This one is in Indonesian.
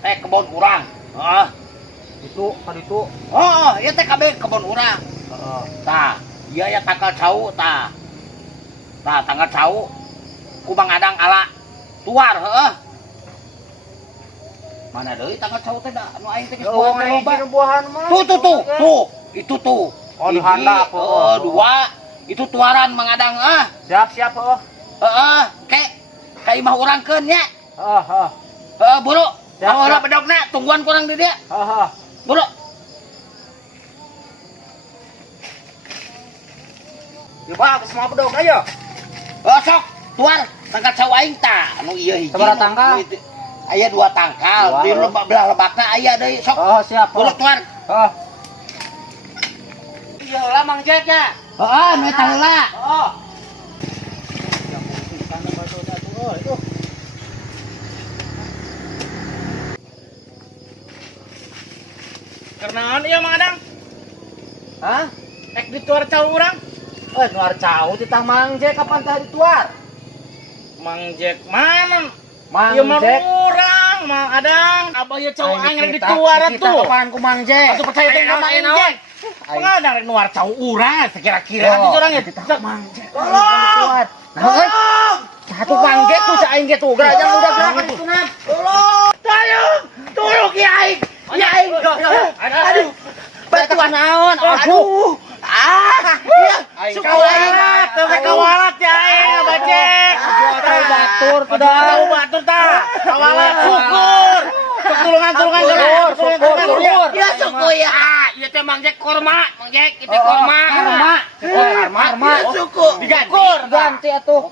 teh kebun urang. Heeh. Itu kan itu. Oh, ieu teh kabeh kebun urang. Heeh. Tah, ieu aya tanggal cau tah. Tah, tanggal cau ku Mang Adang ala tuar, heeh. Mana deui tanggal cau teh da anu aing teh geus Oh, buahan ini loba. buahan mah. Tuh, itu tuh. Oh, di Hiji, handap, dua, itu tuaran Mang Adang, Siap, oh. Kayak imah urangkeun nya. Heeh. Buru. Siap, Kalau siap. bedogna tungguan kurang di dia. Heeh. Buru. Coba semua bedog aja. Sok, tuar tangkal caw aing tah. Anu ieu hiji. Sabaraha tangkal? Aya 2 tangkal. Dua, Di lebak belah lebakna aya deui. Sok. Oh, siap. Buru tuar. Oh. Ieu lah Mang Jack nya. Heeh, nu eta heula. Oh. Karena iya Mang Adang, Hah? ek dituar cau urang. Nuar cau titah Mang Jack kapan tah dituar? Mang Jack mana? Mang Ieu mah Jack. urang, Mang Adang. Abah ieu cau Aing aing rek dikita- dituar dikita atuh. kapan ku Mang Jack? Atuh percaya teh sama Mang Jack. Mang Adang rek nuar cau urang, sekira-kira Yo, atuh urang ya. titah ku Mang Jack. Tolong! Nah, euy. Satu Mang Jack tuh aing ge tuh gerak jangan udah gerak itu nan. Tolong! Tolong ya aing. Ya aing. Aduh. Bantuan naon? Aduh. Aing Kawalat, teu kawalat ya aing, Abah Jack. Tahu batur tuh Tahu dah. batur tah. Kawalat syukur. Tulungan. Syukur. Ya syukur ya. Ieu teh Mang Jack korma, Mang Jack, itu korma. Karma. Karma. Karma. Syukur. Diganti atuh.